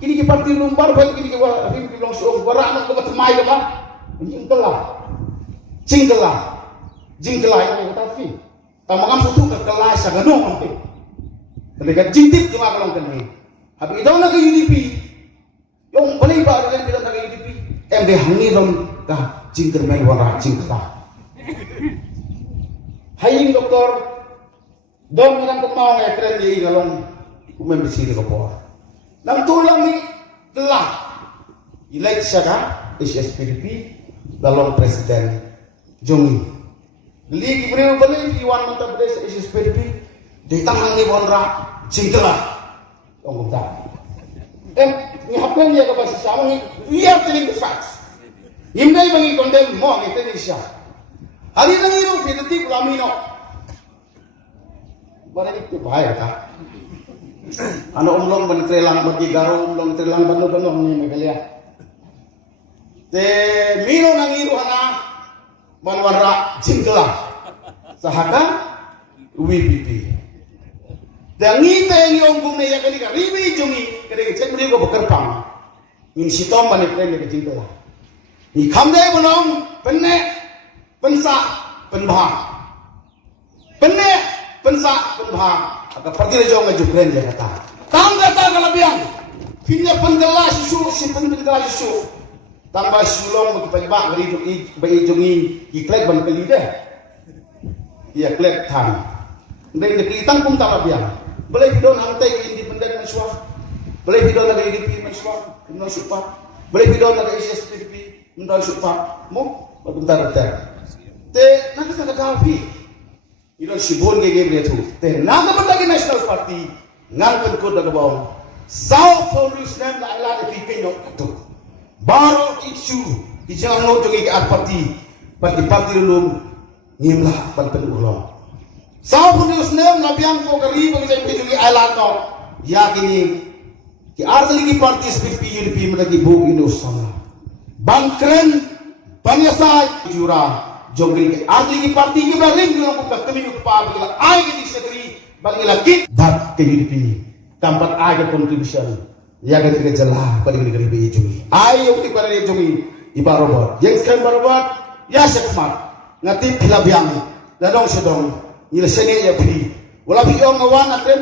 kini ke parti lumbar baik kini ke rim ke long so wara anak ke matamay ka ba jingkala jingkala ini kata fi tamangam susu ke kelas sa ganong ampe talaga jintip cuma kalong kanhi habi ito na ke UDP yung balay ba rin bilang na ke UDP MD hangiron ka jingkermel wara jingkala haying doktor dom nang kemau nga kren di galong kumembisi ko po nang tulang ni telah elect siya ka HSPDP dalong presiden Jongi ligi beliau balik iwan mata berdaya sa HSPDP di tangan ni Bonra jingkala tunggu tak ni happen dia ka sa sama ni we are telling the facts himday bangi condemn mo ni tenisha ali nang iro pinati kulamino barang itu bahaya ka ano umlong banitrelang magigaro umlong trelang bano ni magalia te mino nang iro hana manwara jingkala sahaka WPP dan ngite yang ongkong na yakani ka ribi jungi kaya cek beri ko bekerpang in sitom banitre ni jingkala ni kamde bonong penne pensa penbah penne pensa penbah agak pergi jauh ngajukren dia kata tangga kalabian pinya penggala susu si penggala susu tambah sulong magpagba ngari bai jungi iklek ban kelide iya klek tan ndeng deklitan pun talabian boleh bidon hantai independen maswa boleh bidon naga IDP maswa no supa boleh bidon naga HSPDP ndal supa mo bentar te naga naga gavi ilo sibon ge tu te naga bandagi national party ngan ko daga bawang sao police nem la ila de pinyo tu baru isu ijang no jogi ke parti lum ngimlah panten ulong sao police nem labiang ko gari bang jeng jogi ila to yakini ki arli ki parti SPP UDP melagi bu ino sama bangkren banyasai jura jongri ke arli ki parti ki baring ko kami ko pa bila ai ki sekretari bagi lagi dat ke UDP tempat ada contribution ya kan kita jelah pada negeri BI Jungi ayo kita pada Jungi ibarobot yang sekarang barobot ya sekmat ngati pilabiang dadong sedong nyelesainya ya beri wala biong ngawan